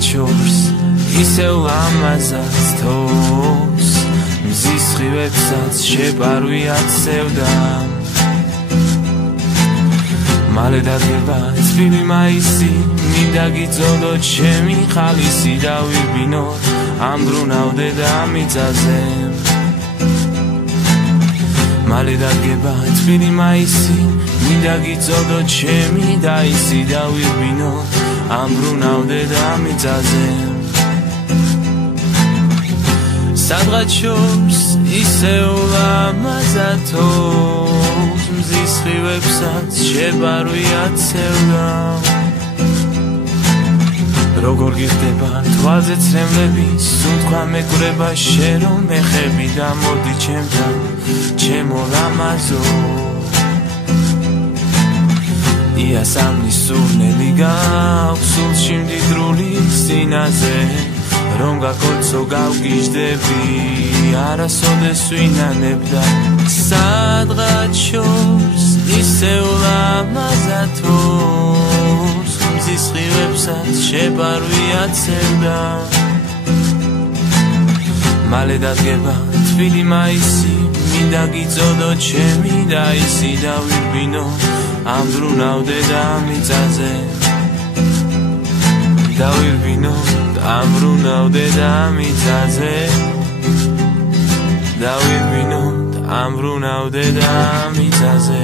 სადღაც შორს ისევ ლამაზად თოვს მზის სხივებსაც შეპარვიად სევდა მალე დადგება წვიმი მაისი მინდა გიწოდო ჩემი ხალისი დავირბინო ამბრუნავდე და მიწაზე მალე დადგება წვიმი მაისი მინდა გიწოდო ჩემი დაისი დავირბინო ამბრუნავდე და მიწაზე სადღაც შორს ისევ ლამაზად თოვს მზის სხივებსაც შეპარვიად სევდა როგორ გიხდება თვალზე ცრემლები სულ თქვა მეკვრება შენ რომ მეხები და მოდი ჩემთან ჩემო ლამაზო იასამნის სურნელი გაქვს სულში მდიდრული სინაზე რომ გაკოცო გავგიჟდები არასოდეს ვინანებდა სადღაც შორს ისევ ლამაზად თოვს მზის სხივებსაც შეპარვიად სევდა მალე დადგება თბილი მაისი მინდა გიწოდო ჩემი დაისი დავირბინო ამბრუნავდე და მიწაზე დავირბინო ამბრუნავდე და მიწაზე დავირბინო ამბრუნავდე და მიწაზე